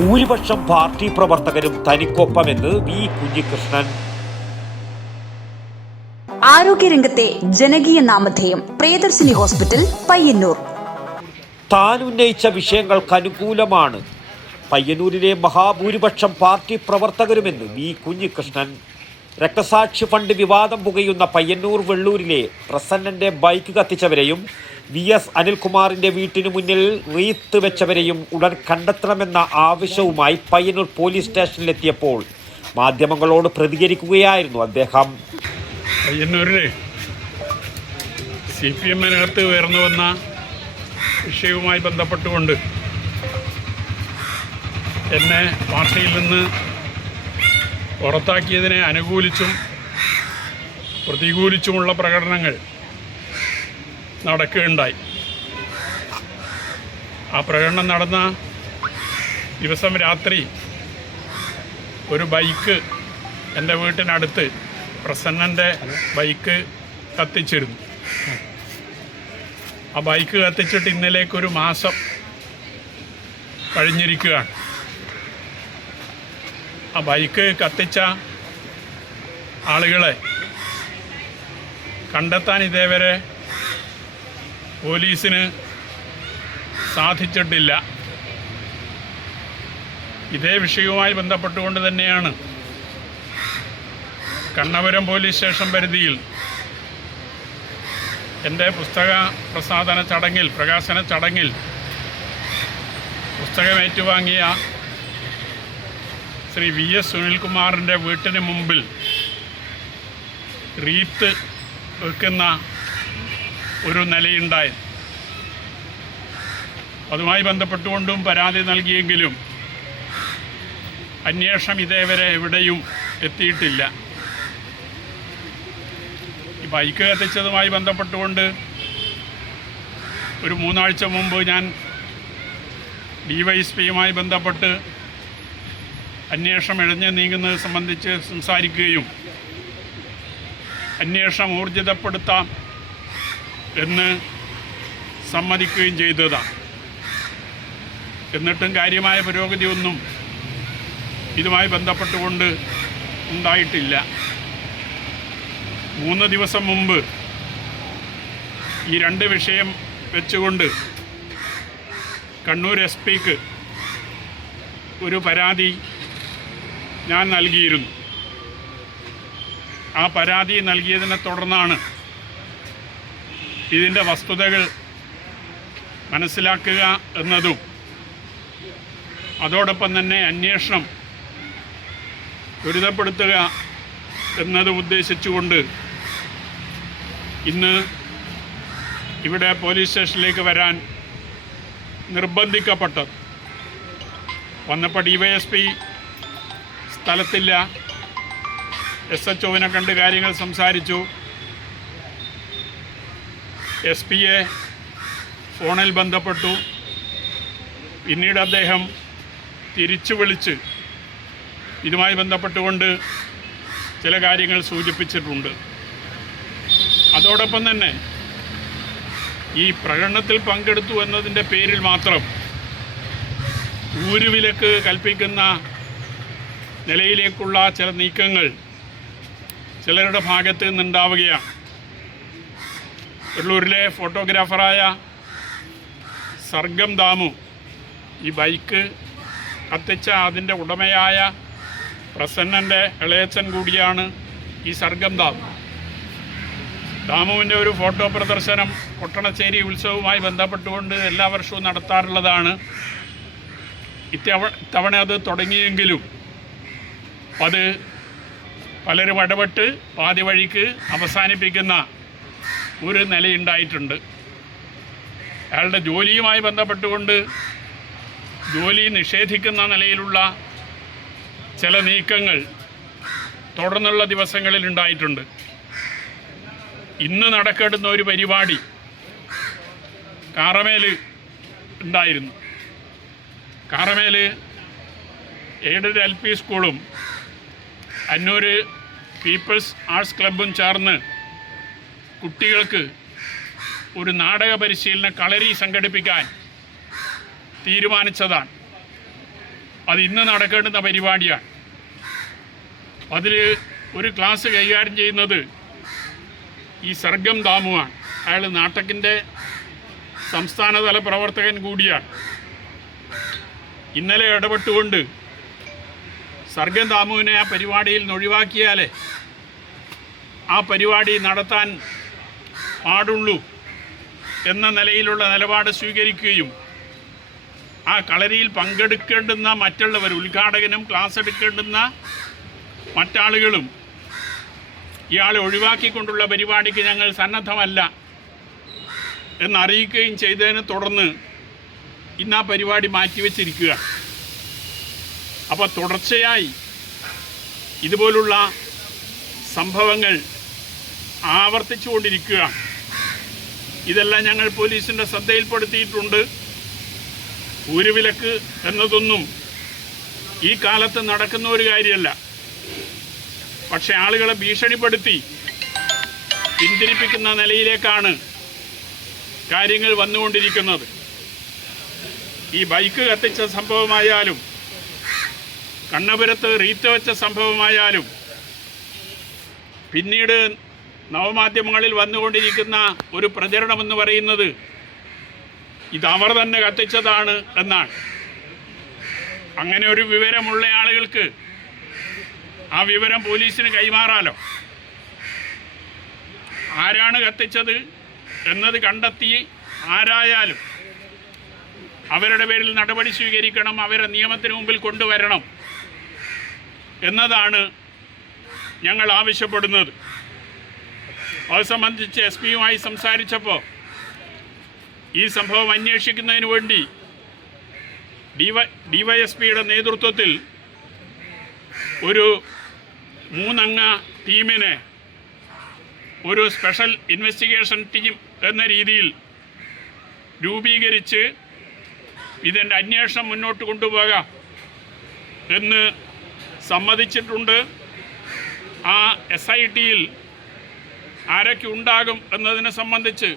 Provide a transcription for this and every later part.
ഭൂരിപക്ഷം പാർട്ടി പ്രവർത്തകരും തനിക്കൊപ്പമെന്ന് വി കുഞ്ഞികൃഷ്ണൻ. ആരോഗ്യരംഗത്തെ ജനകീയ നാമധേയം പ്രിയദർശിനി ഹോസ്പിറ്റൽ പയ്യന്നൂർ. താൻ ഉന്നയിച്ച വിഷയങ്ങൾക്ക് അനുകൂലമാണ് പയ്യന്നൂരിലെ മഹാഭൂരിപക്ഷം പാർട്ടി പ്രവർത്തകരുമെന്ന് വി കുഞ്ഞികൃഷ്ണൻ. രക്തസാക്ഷി ഫണ്ട് വിവാദം പുകയുന്ന പയ്യന്നൂർ വെള്ളൂരിലെ പ്രസന്നന്റെ ബൈക്ക് കത്തിച്ചവരെയും VS അനിൽകുമാറിന്റെ വീട്ടിനു മുന്നിൽ റീത്ത് വെച്ചവരെയും ഉടൻ കണ്ടെത്തണമെന്ന ആവശ്യവുമായി പയ്യന്നൂർ പോലീസ് സ്റ്റേഷനിലെത്തിയപ്പോൾ മാധ്യമങ്ങളോട് പ്രതികരിക്കുകയായിരുന്നു അദ്ദേഹം. പയ്യന്നൂരിൽ CPM-നകത്ത് ഉയർന്നു വന്ന വിഷയവുമായി ബന്ധപ്പെട്ടുകൊണ്ട് എന്നെ പാർട്ടിയിൽ നിന്ന് പുറത്താക്കിയതിനെ അനുകൂലിച്ചും പ്രതികൂലിച്ചുമുള്ള പ്രകടനങ്ങൾ നടക്കുകയുണ്ടായി. ആ പ്രകടനം നടന്ന ദിവസം രാത്രി ഒരു ബൈക്ക് എൻ്റെ വീട്ടിനടുത്ത് പ്രസന്നൻ്റെ ബൈക്ക് കത്തിച്ചിരുന്നു. ആ ബൈക്ക് കത്തിച്ചിട്ട് ഇന്നലേക്കൊരു മാസം കഴിഞ്ഞിരിക്കുകയാണ്. ആ ബൈക്ക് കത്തിച്ച ആളുകളെ കണ്ടെത്താൻ ഇതേവരെ പോലീസിന് സാധിച്ചിട്ടില്ല. ഇതേ വിഷയവുമായി ബന്ധപ്പെട്ടുകൊണ്ട് തന്നെയാണ് കണ്ണപുരം പോലീസ് സ്റ്റേഷൻ പരിധിയിൽ എൻ്റെ പുസ്തക പ്രകാശന ചടങ്ങിൽ പുസ്തകം ഏറ്റുവാങ്ങിയ ശ്രീ VS സുനിൽകുമാറിൻ്റെ വീട്ടിന് മുമ്പിൽ റീത്ത് വെക്കുന്ന ഒരു നിലയുണ്ടായി. അതുമായി ബന്ധപ്പെട്ടുകൊണ്ടും പരാതി നൽകിയെങ്കിലും അന്വേഷണം ഇതേവരെ എവിടെയും എത്തിയിട്ടില്ല. ഈ ബൈക്ക് കത്തിച്ചതുമായി ബന്ധപ്പെട്ടുകൊണ്ട് ഒരു 3 ആഴ്ച മുമ്പ് ഞാൻ DYSPയുമായി ബന്ധപ്പെട്ട് അന്വേഷണം ഇഴഞ്ഞ് നീങ്ങുന്നത് സംബന്ധിച്ച് സംസാരിക്കുകയും അന്വേഷണം ഊർജിതപ്പെടുത്താം എന്ന് സമ്മതിക്കുകയും ചെയ്തതാണ്. എന്നിട്ടും കാര്യമായ പുരോഗതിയൊന്നും ഇതുമായി ബന്ധപ്പെട്ടുകൊണ്ട് ഉണ്ടായിട്ടില്ല. 3 ദിവസം മുമ്പ് ഈ 2 വിഷയം വെച്ചുകൊണ്ട് കണ്ണൂർ SP-ക്ക് ഒരു പരാതി ഞാൻ നൽകിയിരുന്നു. ആ പരാതി നൽകിയതിനെ തുടർന്നാണ് ഇതിൻ്റെ വസ്തുതകൾ മനസ്സിലാക്കുക എന്നതും അതോടൊപ്പം തന്നെ അന്വേഷണം ത്വരിതപ്പെടുത്തുക എന്നതും ഉദ്ദേശിച്ചുകൊണ്ട് ഇന്ന് ഇവിടെ പോലീസ് സ്റ്റേഷനിലേക്ക് വരാൻ നിർബന്ധിക്കപ്പെട്ടത്. വന്നപ്പോൾ DYSP സ്ഥലത്തില്ല. SHOവിനെ കണ്ട് കാര്യങ്ങൾ സംസാരിച്ചു. SP-യെ ഫോണിൽ ബന്ധപ്പെട്ടു. പിന്നീട് അദ്ദേഹം തിരിച്ചു വിളിച്ച് ഇതുമായി ബന്ധപ്പെട്ടുകൊണ്ട് ചില കാര്യങ്ങൾ സൂചിപ്പിച്ചിട്ടുണ്ട്. അതോടൊപ്പം തന്നെ ഈ പ്രകടനത്തിൽ പങ്കെടുത്തു എന്നതിൻ്റെ പേരിൽ മാത്രം ഊരുവിലക്ക് കൽപ്പിക്കുന്ന നിലയിലേക്കുള്ള ചില നീക്കങ്ങൾ ചിലരുടെ ഭാഗത്ത് നിന്നുണ്ടാവുകയാണ്. വെള്ളൂരിലെ ഫോട്ടോഗ്രാഫറായ സർഗം ദാമു ഈ ബൈക്ക് കത്തിച്ച അതിൻ്റെ ഉടമയായ പ്രസന്നൻ്റെ ഇളയച്ചൻ കൂടിയാണ് ഈ സർഗം ദാമു. ദാമുവിൻ്റെ ഒരു ഫോട്ടോ പ്രദർശനം കൊട്ടണശ്ശേരി ഉത്സവവുമായി ബന്ധപ്പെട്ടുകൊണ്ട് എല്ലാ വർഷവും നടത്താറുള്ളതാണ്. ഇത്തവണ അത് തുടങ്ങിയെങ്കിലും അത് പലരും ഇടപെട്ട് പാതി വഴിക്ക് അവസാനിപ്പിക്കുന്ന ഒരു നിലയുണ്ടായിട്ടുണ്ട്. അയാളുടെ ജോലിയുമായി ബന്ധപ്പെട്ടുകൊണ്ട് ജോലി നിഷേധിക്കുന്ന നിലയിലുള്ള ചില നീക്കങ്ങൾ തുടർന്നുള്ള ദിവസങ്ങളിൽ ഉണ്ടായിട്ടുണ്ട്. ഇന്ന് നടക്കേണ്ടുന്ന ഒരു പരിപാടി കാറമേൽ ഉണ്ടായിരുന്നു. കാറമേൽ എയ്ഡഡ് LP സ്കൂളും അന്നൂർ പീപ്പിൾസ് ആർട്സ് ക്ലബ്ബും ചേർന്ന് കുട്ടികൾക്ക് ഒരു നാടക പരിശീലന കളരി സംഘടിപ്പിക്കാൻ തീരുമാനിച്ചതാണ്. അത് ഇന്ന് നടക്കേണ്ടുന്ന പരിപാടിയാണ്. അതിൽ ഒരു ക്ലാസ് കൈകാര്യം ചെയ്യുന്നത് ഈ സർഗം ദാമുവാണ്. അയാൾ നാട്ടകിൻ്റെ സംസ്ഥാനതല പ്രവർത്തകൻ കൂടിയാണ്. ഇന്നലെ ഇടപെട്ടുകൊണ്ട് സർഗം ദാമുവിനെ ആ പരിപാടിയിൽ നിന്ന് ഒഴിവാക്കിയാലേ ആ പരിപാടി നടത്താൻ പാടുള്ളൂ എന്ന നിലയിലുള്ള നിലപാട് സ്വീകരിക്കുകയും ആ കളരിയിൽ പങ്കെടുക്കേണ്ടുന്ന മറ്റുള്ളവർ, ഉദ്ഘാടകനും ക്ലാസ് എടുക്കേണ്ടുന്ന മറ്റാളുകളും ഇയാളെ ഒഴിവാക്കിക്കൊണ്ടുള്ള പരിപാടിക്ക് ഞങ്ങൾ സന്നദ്ധമല്ല എന്നറിയിക്കുകയും ചെയ്തതിനെ തുടർന്ന് ഇന്ന് ആ പരിപാടി മാറ്റിവെച്ചിരിക്കുക. അപ്പോൾ തുടർച്ചയായി ഇതുപോലുള്ള സംഭവങ്ങൾ ആവർത്തിച്ചുകൊണ്ടിരിക്കുകയാണ്. ഇതെല്ലാം ഞങ്ങൾ പോലീസിൻ്റെ ശ്രദ്ധയിൽപ്പെടുത്തിയിട്ടുണ്ട്. ഊരുവിലക്ക് എന്നതൊന്നും ഈ കാലത്ത് നടക്കുന്ന ഒരു കാര്യമല്ല. പക്ഷെ ആളുകളെ ഭീഷണിപ്പെടുത്തി പിന്തിരിപ്പിക്കുന്ന നിലയിലേക്കാണ് കാര്യങ്ങൾ വന്നുകൊണ്ടിരിക്കുന്നത്. ഈ ബൈക്ക് കത്തിച്ച സംഭവമായാലും കണ്ണപുരത്ത് റീത്ത് വെച്ച സംഭവമായാലും പിന്നീട് നവമാധ്യമങ്ങളിൽ വന്നുകൊണ്ടിരിക്കുന്ന ഒരു പ്രചരണമെന്ന് പറയുന്നത് ഇതവർ തന്നെ കത്തിച്ചതാണ് എന്നാണ്. അങ്ങനെ ഒരു വിവരമുള്ള ആളുകൾക്ക് ആ വിവരം പോലീസിന് കൈമാറാലോ. ആരാണ് കത്തിച്ചത് എന്നത് കണ്ടെത്തി ആരായാലും അവരുടെ പേരിൽ നടപടി സ്വീകരിക്കണം, അവരെ നിയമത്തിന് മുമ്പിൽ കൊണ്ടുവരണം എന്നതാണ് ഞങ്ങൾ ആവശ്യപ്പെടുന്നത്. അത് സംബന്ധിച്ച് എസ് പിയുമായി സംസാരിച്ചപ്പോൾ ഈ സംഭവം അന്വേഷിക്കുന്നതിന് വേണ്ടി ഡിവൈഎസ്പിയുടെ നേതൃത്വത്തിൽ ഒരു 3 അംഗ ടീമിനെ ഒരു സ്പെഷ്യൽ ഇൻവെസ്റ്റിഗേഷൻ ടീം എന്ന രീതിയിൽ രൂപീകരിച്ച് ഇതിൻ്റെ അന്വേഷണം മുന്നോട്ട് കൊണ്ടുപോകാം എന്ന് സമ്മതിച്ചിട്ടുണ്ട്. ആ SITയിൽ ആരൊക്കെ ഉണ്ടാകും എന്നതിനെ സംബന്ധിച്ച്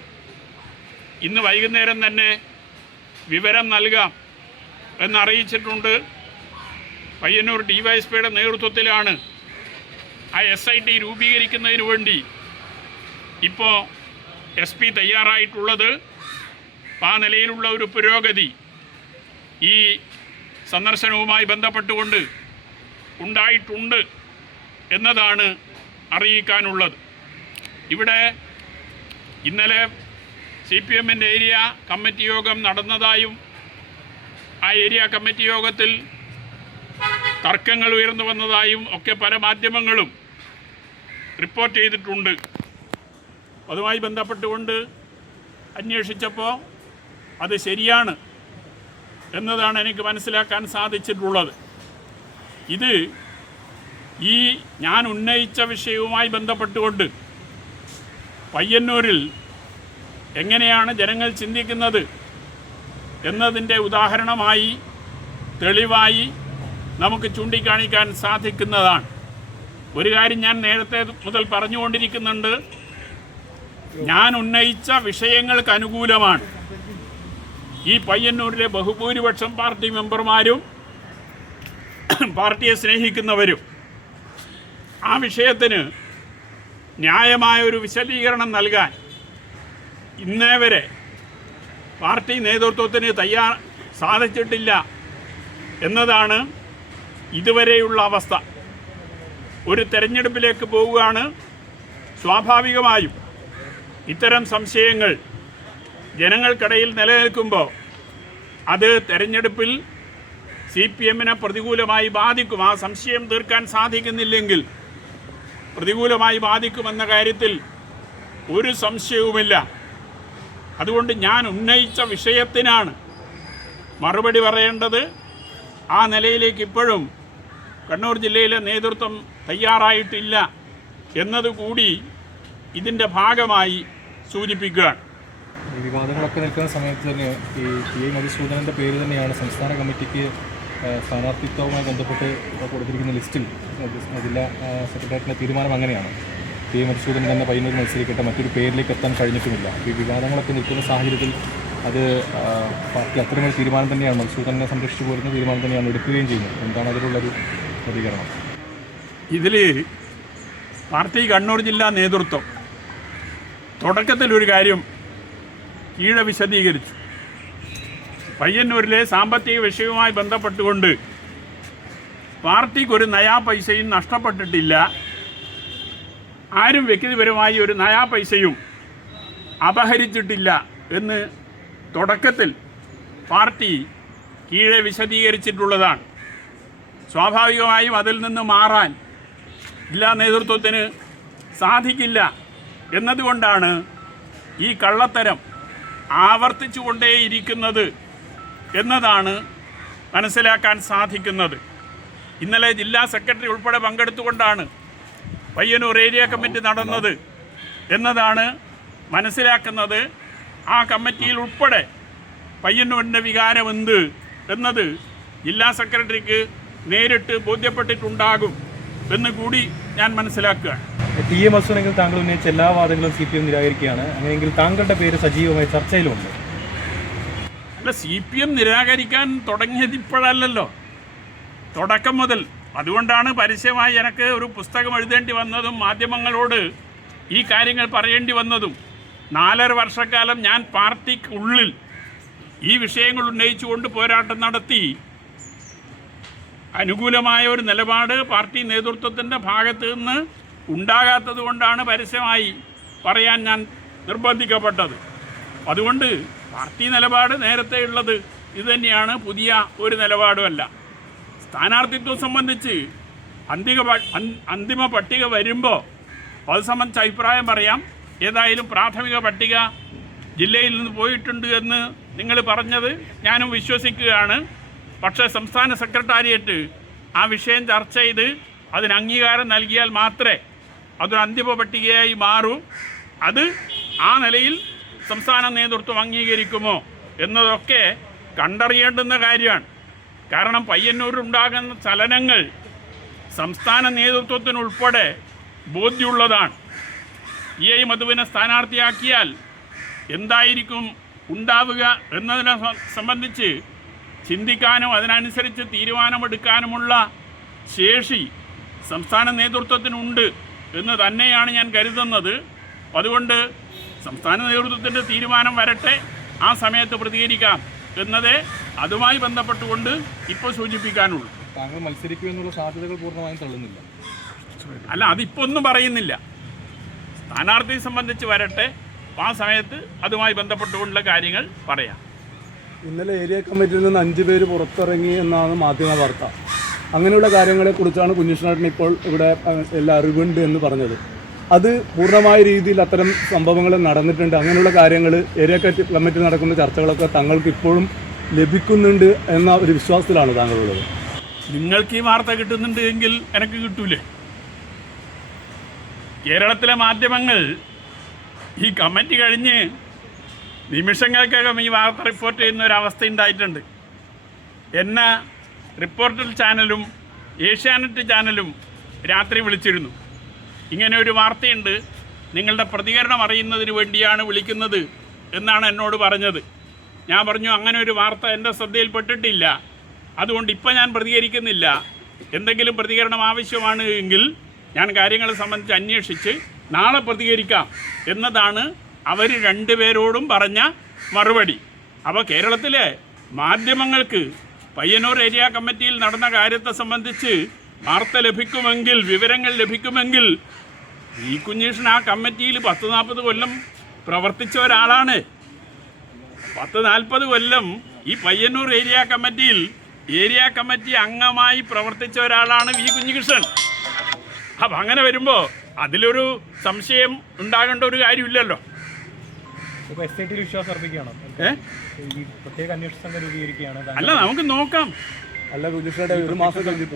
ഇന്ന് വൈകുന്നേരം തന്നെ വിവരം നൽകാം എന്നറിയിച്ചിട്ടുണ്ട്. പയ്യന്നൂർ ഡിവൈഎസ്പിയുടെ നേതൃത്വത്തിലാണ് ആ SIT രൂപീകരിക്കുന്നതിന് വേണ്ടി ഇപ്പോൾ SP തയ്യാറായിട്ടുള്ളത്. ആ നിലയിലുള്ള ഒരു പുരോഗതി ഈ സന്ദർശനവുമായി ബന്ധപ്പെട്ടുകൊണ്ട് ഉണ്ടായിട്ടുണ്ട് എന്നതാണ് അറിയിക്കാനുള്ളത്. ഇവിടെ ഇന്നലെ CPMൻ്റെ ഏരിയ കമ്മിറ്റി യോഗം നടന്നതായും ആ ഏരിയ കമ്മിറ്റി യോഗത്തിൽ തർക്കങ്ങൾ ഉയർന്നു വന്നതായും ഒക്കെ പല മാധ്യമങ്ങളും റിപ്പോർട്ട് ചെയ്തിട്ടുണ്ട്. അതുമായി ബന്ധപ്പെട്ടുകൊണ്ട് അന്വേഷിച്ചപ്പോൾ അത് ശരിയാണ് എന്നതാണ് എനിക്ക് മനസ്സിലാക്കാൻ സാധിച്ചിട്ടുള്ളത്. ഇത് ഈ ഞാൻ ഉന്നയിച്ച വിഷയവുമായി ബന്ധപ്പെട്ടുകൊണ്ട് പയ്യന്നൂരിൽ എങ്ങനെയാണ് ജനങ്ങൾ ചിന്തിക്കുന്നത് എന്നതിൻ്റെ ഉദാഹരണമായി തെളിവായി നമുക്ക് ചൂണ്ടിക്കാണിക്കാൻ സാധിക്കുന്നതാണ്. ഒരു കാര്യം ഞാൻ നേരത്തെ മുതൽ പറഞ്ഞുകൊണ്ടിരിക്കുന്നുണ്ട്, ഞാൻ ഉന്നയിച്ച വിഷയങ്ങൾക്ക് അനുകൂലമാണ് ഈ പയ്യന്നൂരിലെ ബഹുഭൂരിപക്ഷം പാർട്ടി മെമ്പർമാരും പാർട്ടിയെ സ്നേഹിക്കുന്നവരും. ആ വിഷയത്തിന് ന്യായമായ ഒരു വിശദീകരണം നൽകാൻ ഇന്നേ വരെ പാർട്ടി നേതൃത്വത്തിന് സാധിച്ചിട്ടില്ല എന്നതാണ് ഇതുവരെയുള്ള അവസ്ഥ. ഒരു തെരഞ്ഞെടുപ്പിലേക്ക് പോവുകയാണ്. സ്വാഭാവികമായും ഇത്തരം സംശയങ്ങൾ ജനങ്ങൾക്കിടയിൽ നിലനിൽക്കുമ്പോൾ അത് തെരഞ്ഞെടുപ്പിൽ CPMനെ പ്രതികൂലമായി ബാധിക്കും. ആ സംശയം തീർക്കാൻ സാധിക്കുന്നില്ലെങ്കിൽ പ്രതികൂലമായി ബാധിക്കുമെന്ന കാര്യത്തിൽ ഒരു സംശയവുമില്ല. അതുകൊണ്ട് ഞാൻ ഉന്നയിച്ച വിഷയത്തിനാണ് മറുപടി പറയേണ്ടത്. ആ നിലയിലേക്ക് ഇപ്പോഴും കണ്ണൂർ ജില്ലയിലെ നേതൃത്വം തയ്യാറായിട്ടില്ല എന്നതുകൂടി ഇതിൻ്റെ ഭാഗമായി സൂചിപ്പിക്കുകയാണ്. ഈ വിവാദങ്ങളൊക്കെ നിൽക്കുന്ന സമയത്ത് തന്നെ ഈ PI മധുസൂദനൻ്റെ പേര് തന്നെയാണ് സംസ്ഥാന കമ്മിറ്റിക്ക് സ്ഥാനാർത്ഥിത്വവുമായി ബന്ധപ്പെട്ട് കൊടുത്തിരിക്കുന്ന ലിസ്റ്റിൽ. ജില്ലാ സെക്രട്ടേറിയറ്റിൻ്റെ തീരുമാനം അങ്ങനെയാണ്. PI മധുസൂദനൻ തന്നെ പയ്യന്നൂർ മത്സരിക്കട്ടെ, മറ്റൊരു പേരിലേക്ക് എത്താൻ കഴിഞ്ഞിട്ടുമില്ല. ഈ വിവാദങ്ങളൊക്കെ നിൽക്കുന്ന സാഹചര്യത്തിൽ അത് പാർട്ടി അത്തരമൊരു തീരുമാനം തന്നെയാണ്, മധുസൂദനെ സംരക്ഷിച്ചു പോരുന്ന തീരുമാനം തന്നെയാണ് എടുക്കുകയും ചെയ്യുന്നത്. എന്താണ് അതിലുള്ളൊരു പ്രതികരണം? ഇതിൽ പാർട്ടി കണ്ണൂർ ജില്ലാ നേതൃത്വം തുടക്കത്തിലൊരു കാര്യം കീഴെ വിശദീകരിച്ചു. പയ്യന്നൂരിലെ സാമ്പത്തിക വിഷയവുമായി ബന്ധപ്പെട്ടുകൊണ്ട് പാർട്ടിക്കൊരു നയാ പൈസയും നഷ്ടപ്പെട്ടിട്ടില്ല, ആരും വ്യക്തിപരമായി ഒരു നയാ പൈസയും അപഹരിച്ചിട്ടില്ല എന്ന് തുടക്കത്തിൽ പാർട്ടി കീഴെ വിശദീകരിച്ചിട്ടുള്ളതാണ്. സ്വാഭാവികമായും അതിൽ നിന്ന് മാറാൻ ജില്ലാ നേതൃത്വത്തിന് സാധിക്കില്ല എന്നതുകൊണ്ടാണ് ഈ കള്ളത്തരം ആവർത്തിച്ചുകൊണ്ടേയിരിക്കുന്നത് എന്നതാണ് മനസ്സിലാക്കാൻ സാധിക്കുന്നത്. ഇന്നലെ ജില്ലാ സെക്രട്ടറി ഉൾപ്പെടെ പങ്കെടുത്തുകൊണ്ടാണ് പയ്യന്നൂർ ഏരിയ കമ്മിറ്റി നടന്നത് എന്നതാണ് മനസ്സിലാക്കുന്നത്. ആ കമ്മിറ്റിയിൽ ഉൾപ്പെടെ പയ്യന്നൂരിൻ്റെ വികാരം എന്ത് എന്നത് ജില്ലാ സെക്രട്ടറിക്ക് നേരിട്ട് ബോധ്യപ്പെട്ടിട്ടുണ്ടാകും എന്ന് കൂടി ഞാൻ മനസ്സിലാക്കുക. ടി എ മധുസൂദനെങ്കിൽ താങ്കൾ ഉന്നയിച്ച എല്ലാ വാദങ്ങളും CPM നിരാകരിക്കുകയാണ്. അങ്ങനെയെങ്കിൽ താങ്കളുടെ പേര് സജീവമായി ചർച്ചയിലുണ്ട്. അല്ല, CPM നിരാകരിക്കാൻ തുടങ്ങിയത് ഇപ്പോഴല്ലല്ലോ, തുടക്കം മുതൽ. അതുകൊണ്ടാണ് പരസ്യമായി എനിക്ക് ഒരു പുസ്തകം എഴുതേണ്ടി വന്നതും മാധ്യമങ്ങളോട് ഈ കാര്യങ്ങൾ പറയേണ്ടി വന്നതും. 4.5 വർഷക്കാലം ഞാൻ പാർട്ടിക്കുള്ളിൽ ഈ വിഷയങ്ങൾ ഉന്നയിച്ചുകൊണ്ട് പോരാട്ടം നടത്തി. അനുകൂലമായ ഒരു നിലപാട് പാർട്ടി നേതൃത്വത്തിൻ്റെ ഭാഗത്ത് നിന്ന് ഉണ്ടാകാത്തത് കൊണ്ടാണ് പരസ്യമായി പറയാൻ ഞാൻ നിർബന്ധിക്കപ്പെട്ടത്. അതുകൊണ്ട് പാർട്ടി നിലപാട് നേരത്തെ ഉള്ളത് ഇതുതന്നെയാണ്, പുതിയ ഒരു നിലപാടുമല്ല. സ്ഥാനാർത്ഥിത്വം സംബന്ധിച്ച് അന്തിമ പട്ടിക വരുമ്പോൾ അത് സംബന്ധിച്ച് അഭിപ്രായം പറയാം. ഏതായാലും പ്രാഥമിക പട്ടിക ജില്ലയിൽ നിന്ന് പോയിട്ടുണ്ട് എന്ന് നിങ്ങൾ പറഞ്ഞത് ഞാനും വിശ്വസിക്കുകയാണ്. പക്ഷേ സംസ്ഥാന സെക്രട്ടേറിയറ്റ് ആ വിഷയം ചർച്ച ചെയ്ത് അതിന് അംഗീകാരം നൽകിയാൽ മാത്രമേ അതൊരു അന്തിമ പട്ടികയായി മാറൂ. അത് ആ നിലയിൽ സംസ്ഥാന നേതൃത്വം അംഗീകരിക്കുമോ എന്നതൊക്കെ കണ്ടറിയേണ്ടുന്ന കാര്യമാണ്. കാരണം പയ്യന്നൂരിലുണ്ടാകുന്ന ചലനങ്ങൾ സംസ്ഥാന നേതൃത്വത്തിനുൾപ്പെടെ ബോധ്യമുള്ളതാണ്. EI മധുവിനെ സ്ഥാനാർത്ഥിയാക്കിയാൽ എന്തായിരിക്കും ഉണ്ടാവുക എന്നതിനെ സംബന്ധിച്ച് ചിന്തിക്കാനും അതിനനുസരിച്ച് തീരുമാനമെടുക്കാനുമുള്ള ശേഷി സംസ്ഥാന നേതൃത്വത്തിനുണ്ട് എന്ന് തന്നെയാണ് ഞാൻ കരുതുന്നത്. അതുകൊണ്ട് സംസ്ഥാന നേതൃത്വത്തിൻ്റെ തീരുമാനം വരട്ടെ, ആ സമയത്ത് പ്രതികരിക്കാം എന്നതേ അതുമായി ബന്ധപ്പെട്ടുകൊണ്ട് ഇപ്പോൾ സൂചിപ്പിക്കാനുള്ളൂ. താങ്കൾ മത്സരിക്കുമെന്നുള്ള സാധ്യതകൾ പൂർണ്ണമായും തള്ളുന്നില്ല? അല്ല, അതിപ്പോൾ ഒന്നും പറയുന്നില്ല. സ്ഥാനാർത്ഥിയെ സംബന്ധിച്ച് വരട്ടെ, ആ സമയത്ത് അതുമായി ബന്ധപ്പെട്ടുകൊണ്ടുള്ള കാര്യങ്ങൾ പറയാം. ഇന്നലെ ഏരിയ കമ്മിറ്റിയിൽ നിന്ന് 5 പേര് പുറത്തിറങ്ങി എന്നാണ് മാധ്യമ വാർത്ത. അങ്ങനെയുള്ള കാര്യങ്ങളെക്കുറിച്ചാണ് കുഞ്ഞികൃഷ്ണേട്ടൻ ഇപ്പോൾ ഇവിടെ എല്ലാ അറിവുണ്ട് എന്ന് പറഞ്ഞത്. അത് പൂർണ്ണമായ രീതിയിൽ അത്തരം സംഭവങ്ങൾ നടന്നിട്ടുണ്ട്. അങ്ങനെയുള്ള കാര്യങ്ങൾ ഏരിയ കമ്മിറ്റി നടക്കുന്ന ചർച്ചകളൊക്കെ താങ്കൾക്ക് ഇപ്പോഴും ലഭിക്കുന്നുണ്ട് എന്ന ഒരു വിശ്വാസത്തിലാണ് താങ്കളുള്ളത്. നിങ്ങൾക്ക് ഈ വാർത്ത കിട്ടുന്നുണ്ട് എങ്കിൽ എനിക്ക് കിട്ടൂലേ? കേരളത്തിലെ മാധ്യമങ്ങൾ ഈ കമ്മിറ്റി കഴിഞ്ഞ് നിമിഷങ്ങൾക്കകം ഈ വാർത്ത റിപ്പോർട്ട് ചെയ്യുന്ന ഒരവസ്ഥ ഉണ്ടായിട്ടുണ്ട്. എന്നെ റിപ്പോർട്ടർ ചാനലും ഏഷ്യാനെറ്റ് ചാനലും രാത്രി വിളിച്ചിരുന്നു. ഇങ്ങനെ ഒരു വാർത്തയുണ്ട്, നിങ്ങളുടെ പ്രതികരണം അറിയുന്നതിന് വേണ്ടിയാണ് വിളിക്കുന്നത് എന്നാണ് എന്നോട് പറഞ്ഞത്. ഞാൻ പറഞ്ഞു, അങ്ങനെ ഒരു വാർത്ത എൻ്റെ ശ്രദ്ധയിൽപ്പെട്ടിട്ടില്ല, അതുകൊണ്ട് ഇപ്പം ഞാൻ പ്രതികരിക്കുന്നില്ല. എന്തെങ്കിലും പ്രതികരണം ആവശ്യമാണ് എങ്കിൽ ഞാൻ കാര്യങ്ങളെ സംബന്ധിച്ച് അന്വേഷിച്ച് നാളെ പ്രതികരിക്കാം എന്നതാണ് അവർ 2 പേരോടും പറഞ്ഞ മറുപടി. അപ്പോൾ കേരളത്തിലെ മാധ്യമങ്ങൾക്ക് പയ്യന്നൂർ ഏരിയ കമ്മിറ്റിയിൽ നടന്ന കാര്യത്തെ സംബന്ധിച്ച് വാർത്ത ലഭിക്കുമെങ്കിൽ, വിവരങ്ങൾ ലഭിക്കുമെങ്കിൽ, ഈ കുഞ്ഞീഷ്ണൻ ആ കമ്മിറ്റിയിൽ 10-40 കൊല്ലം പ്രവർത്തിച്ച ഒരാളാണ്. 10-40 കൊല്ലം ഈ പയ്യന്നൂർ ഏരിയ കമ്മിറ്റിയിൽ ഏരിയ കമ്മിറ്റി അംഗമായി പ്രവർത്തിച്ച ഒരാളാണ് വി കുഞ്ഞികൃഷ്ണൻ. അപ്പം അങ്ങനെ വരുമ്പോൾ അതിലൊരു സംശയം ഉണ്ടാകേണ്ട ഒരു കാര്യമില്ലല്ലോ. വിശ്വാസം അർപ്പിക്കുകയാണോ? പ്രത്യേക അന്വേഷണ സംഘം രൂപീകരിക്കുകയാണ്. അല്ല, നമുക്ക് നോക്കാം. അല്ല കുഞ്ഞികൃഷ്ണയുടെ 1 മാസം കഴിഞ്ഞ്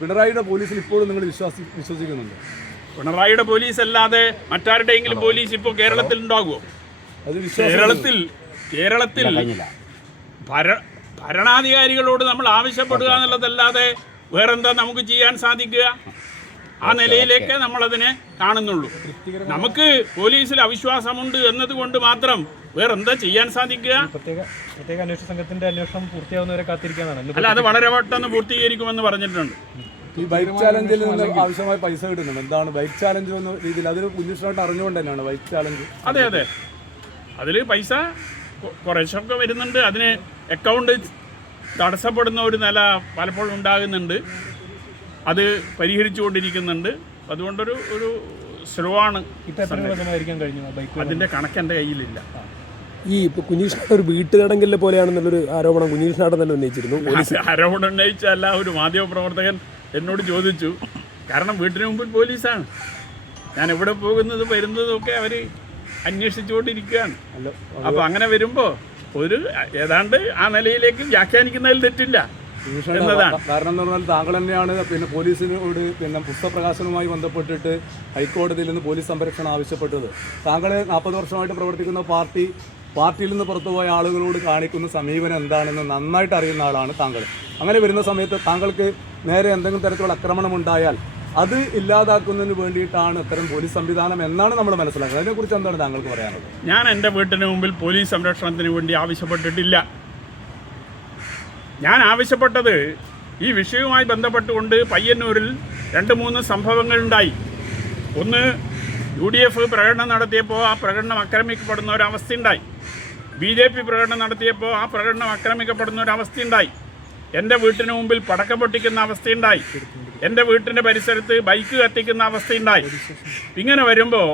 പിണറായിയുടെ പോലീസിൽ ഇപ്പോഴും നിങ്ങൾ വിശ്വസിക്കുന്നുണ്ട്? പിണറായിയുടെ പോലീസ് അല്ലാതെ മറ്റാരുടെയെങ്കിലും പോലീസ് ഇപ്പോൾ കേരളത്തിൽ ഉണ്ടാകുമോ? കേരളത്തിൽ ഭരണാധികാരികളോട് നമ്മൾ ആവശ്യപ്പെടുക എന്നുള്ളതല്ലാതെ വേറെന്താ നമുക്ക് ചെയ്യാൻ സാധിക്കുക? ആ നിലയിലേക്ക് നമ്മളതിനെ കാണുന്നുള്ളൂ. നമുക്ക് പോലീസിൽ അവിശ്വാസമുണ്ട് എന്നതുകൊണ്ട് മാത്രം വേറെന്താ ചെയ്യാൻ സാധിക്കുക? പ്രത്യേക അന്വേഷണ സംഘത്തിന്റെ അന്വേഷണം പൂർത്തിയാവുന്നവരെ കാത്തിരിക്കാനാണ്. അല്ല, അത് വളരെ പെട്ടെന്ന് പൂർത്തീകരിക്കുമെന്ന് പറഞ്ഞിട്ടുണ്ട്. ഈ ബൈക്ക് ചാലഞ്ചിൽ നിന്ന് ആവശ്യമായ പൈസ കിട്ടുന്നുണ്ട്. എന്താണ് ബൈക്ക് ചാലഞ്ച് എന്ന രീതിയിൽ അതൊരു കുഞ്ഞിഷ്ണായിട്ട് അറിഞ്ഞുകൊണ്ട് തന്നെയാണ് ബൈക്ക് ചാലഞ്ച്. അതെ അതെ, അതിൽ പൈസ കുറച്ചൊക്കെ വരുന്നുണ്ട്. അതിന് അക്കൗണ്ട് തടസ്സപ്പെടുന്ന ഒരു നില പലപ്പോഴും ഉണ്ടാകുന്നുണ്ട്. അത് പരിഹരിച്ചുകൊണ്ടിരിക്കുന്നുണ്ട്. അതുകൊണ്ടൊരു സ്ലോ ആണ്. അതിൻ്റെ കണക്ക് എൻ്റെ കയ്യിലില്ല. ഈ കുഞ്ഞീഷ്ണാട് ഒരു വീട്ടുതടങ്കലിനെ പോലെയാണെന്നുള്ളൊരു ആരോപണം കുഞ്ഞീഷ്ണാട് തന്നെ ഉന്നയിച്ചിരുന്നു. ആരോപണം ഉന്നയിച്ചല്ല, ഒരു മാധ്യമപ്രവർത്തകൻ എന്നോട് ചോദിച്ചു. കാരണം വീട്ടിന് മുമ്പിൽ പോലീസാണ്. ഞാൻ എവിടെ പോകുന്നത് വരുന്നതും ഒക്കെ അവർ അന്വേഷിച്ചുകൊണ്ടിരിക്കുകയാണ്. അപ്പോൾ അങ്ങനെ വരുമ്പോൾ ഒരു ഏതാണ്ട് ആ നിലയിലേക്ക് വ്യാഖ്യാനിക്കുന്നതിൽ തെറ്റില്ല എന്നതാണ്. കാരണം എന്ന് പറഞ്ഞാൽ താങ്കൾ തന്നെയാണ് പിന്നെ പോലീസിനോട് പിന്നെ പുസ്തകപ്രകാശനവുമായി ബന്ധപ്പെട്ടിട്ട് ഹൈക്കോടതിയിൽ നിന്ന് പോലീസ് സംരക്ഷണം ആവശ്യപ്പെട്ടത്. താങ്കൾ 40 വർഷമായിട്ട് പ്രവർത്തിക്കുന്ന പാർട്ടിയിൽ നിന്ന് പുറത്തുപോയ ആളുകളോട് കാണിക്കുന്ന സമീപനം എന്താണെന്ന് നന്നായിട്ട് അറിയുന്ന ആളാണ് താങ്കൾ. അങ്ങനെ വരുന്ന സമയത്ത് താങ്കൾക്ക് നേരെ എന്തെങ്കിലും തരത്തിലുള്ള ആക്രമണം ഉണ്ടായാൽ അത് ഇല്ലാതാക്കുന്നതിന് വേണ്ടിയിട്ടാണ് ഇത്തരം പോലീസ് സംവിധാനം എന്നാണ് നമ്മൾ മനസ്സിലാക്കുന്നത്. അതിനെക്കുറിച്ച് എന്താണ് താങ്കൾക്ക് പറയാനുള്ളത്? ഞാൻ എൻ്റെ വീട്ടിന് മുമ്പിൽ പോലീസ് സംരക്ഷണത്തിന് വേണ്ടി ആവശ്യപ്പെട്ടിട്ടില്ല. ഞാൻ ആവശ്യപ്പെട്ടത് ഈ വിഷയവുമായി ബന്ധപ്പെട്ടുകൊണ്ട് പയ്യന്നൂരിൽ 2-3 സംഭവങ്ങളുണ്ടായി. ഒന്ന്, UDF പ്രകടനം നടത്തിയപ്പോൾ ആ പ്രകടനം ആക്രമിക്കപ്പെടുന്ന ഒരവസ്ഥയുണ്ടായി. BJP പ്രകടനം നടത്തിയപ്പോൾ ആ പ്രകടനം ആക്രമിക്കപ്പെടുന്ന ഒരവസ്ഥയുണ്ടായി. എൻ്റെ വീട്ടിന് മുമ്പിൽ പടക്കം പൊട്ടിക്കുന്ന അവസ്ഥയുണ്ടായി. എൻ്റെ വീട്ടിൻ്റെ പരിസരത്ത് ബൈക്ക് കത്തിക്കുന്ന അവസ്ഥയുണ്ടായി. ഇങ്ങനെ വരുമ്പോൾ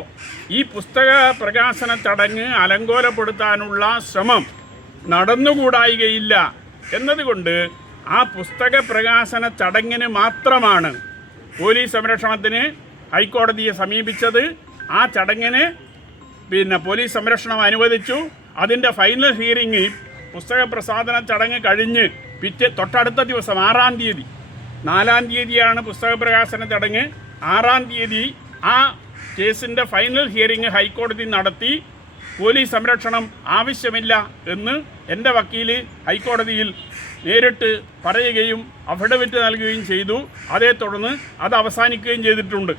ഈ പുസ്തക പ്രകാശന ചടങ്ങ് അലങ്കോലപ്പെടുത്താനുള്ള ശ്രമം നടന്നുകൂടായികയില്ല എന്നതുകൊണ്ട് ആ പുസ്തക പ്രകാശന ചടങ്ങിന് മാത്രമാണ് പോലീസ് സംരക്ഷണത്തിന് ഹൈക്കോടതിയെ സമീപിച്ചത്. ആ ചടങ്ങിന് പോലീസ് സംരക്ഷണം അനുവദിച്ചു. അതിൻ്റെ ഫൈനൽ ഹിയറിംഗ് പുസ്തക പ്രസാധന ചടങ്ങ് കഴിഞ്ഞ് തൊട്ടടുത്ത ദിവസം 6-ാം തീയതി, 4-ാം തീയതിയാണ് പുസ്തക പ്രകാശന ചടങ്ങ്. 6-ാം തീയതി ആ കേസിൻ്റെ ഫൈനൽ ഹിയറിംഗ് ഹൈക്കോടതി നടത്തി. പോലീസ് സംരക്ഷണം ആവശ്യമില്ല എന്ന് എൻ്റെ വക്കീൽ ഹൈക്കോടതിയിൽ നേരിട്ട് പറയുകയും അഫിഡവിറ്റ് നൽകുകയും ചെയ്തു. അതേ തുടർന്ന് അത് അവസാനിക്കുകയും ചെയ്തിട്ടുണ്ട്.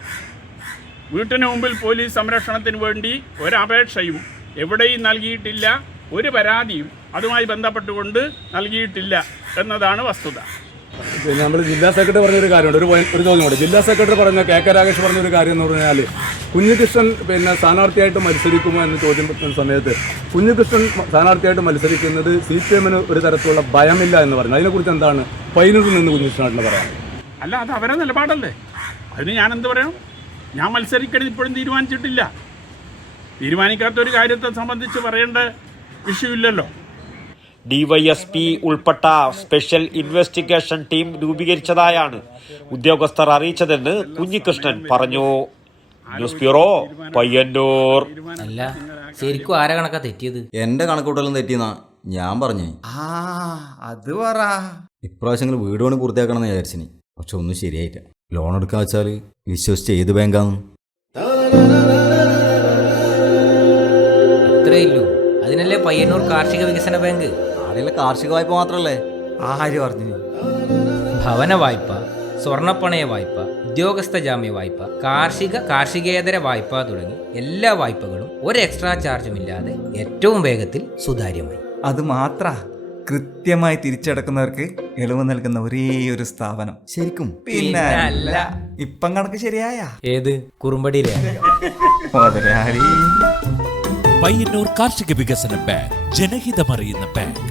വീട്ടിന് മുമ്പിൽ പോലീസ് സംരക്ഷണത്തിന് വേണ്ടി ഒരപേക്ഷയും എവിടെയും നൽകിയിട്ടില്ല. ഒരു പരാതിയും അതുമായി ബന്ധപ്പെട്ടുകൊണ്ട് നൽകിയിട്ടില്ല എന്നതാണ് വസ്തുത. പിന്നെ നമ്മൾ ജില്ലാ സെക്രട്ടറി പറഞ്ഞൊരു കാര്യമുണ്ട്, ഒരു ചോദ്യം കൂടെ. ജില്ലാ സെക്രട്ടറി പറഞ്ഞ KK രാഗേഷ് പറഞ്ഞൊരു കാര്യം എന്ന് പറഞ്ഞാൽ കുഞ്ഞികൃഷ്ണൻ സ്ഥാനാർത്ഥിയായിട്ട് മത്സരിക്കുമോ എന്ന് ചോദ്യം സമയത്ത് കുഞ്ഞികൃഷ്ണൻ സ്ഥാനാർത്ഥിയായിട്ട് മത്സരിക്കുന്നത് CPM-ന് ഒരു തരത്തിലുള്ള ഭയമില്ല എന്ന് പറഞ്ഞു. അതിനെക്കുറിച്ച് എന്താണ് പയ്യന്നൂരിൽ നിന്ന് കുഞ്ഞികൃഷ്ണനായിട്ട് പറയാം? അല്ല, അത് അവരെ നിലപാടല്ലേ. അതിന് ഞാൻ എന്ത് പറയാം? ഞാൻ മത്സരിക്കരുത് ഇപ്പോഴും തീരുമാനിച്ചിട്ടില്ല. തീരുമാനിക്കാത്തൊരു കാര്യത്തെ സംബന്ധിച്ച് പറയേണ്ട വിഷയമില്ലല്ലോ. DYSP ഉൾപ്പെട്ട സ്പെഷ്യൽ ഇൻവെസ്റ്റിഗേഷൻ ടീം രൂപീകരിച്ചതായാണ് ഉദ്യോഗസ്ഥർ അറിയിച്ചതെന്ന് കുഞ്ഞികൃഷ്ണൻ പറഞ്ഞു. News bureau, Payyanur. അല്ല, ശരിക്കും ആരാ കണക്കാ തെറ്റിയത്? എന്റെ കണക്കൂട്ടലും തെറ്റിയെന്നാ ഞാൻ പറഞ്ഞേ. അത് പറ. ഇപ്രാവശ്യം വീട് പണി പൂർത്തിയാക്കണം എന്ന് വിചാരിച്ചിനി. പക്ഷെ ഒന്നും ശരിയായില്ല. ലോൺ എടുക്കാൻ വെച്ചാൽ വിശ്വസിച്ച് ഏത് ബാങ്കാന്ന്? അത്രേ ഇല്ലൂ. അതിനല്ലേ പയ്യന്നൂർ കാർഷിക വികസന ബാങ്ക്. ആടെയുള്ള കാർഷിക വായ്പ മാത്രല്ലേ? ആര് പറഞ്ഞു? ഭവന വായ്പ, സ്വർണ്ണപ്പണയ വായ്പ, ഉദ്യോഗസ്ഥ ജാമ്യ വായ്പ, കാർഷികേതര വായ്പ തുടങ്ങി എല്ലാ വായ്പകളും ഒരു എക്സ്ട്രാ ചാർജുമില്ലാതെ ഏറ്റവും വേഗത്തിൽ സുതാര്യമായി. അത് മാത്ര കൃത്യമായി തിരിച്ചടക്കുന്നവർക്ക് ഇളവ് നൽകുന്ന ഒരേ ഒരു സ്ഥാപനം. ശരിക്കും? പിന്നെ അല്ല. ഇപ്പം കണക്ക് ശരിയായ? ഏത് കുറുമ്പടിയിലെ? പയ്യന്നൂർ കാർഷിക വികസന ബാങ്ക്, ജനഹിതമറിയുന്ന ബാങ്ക്.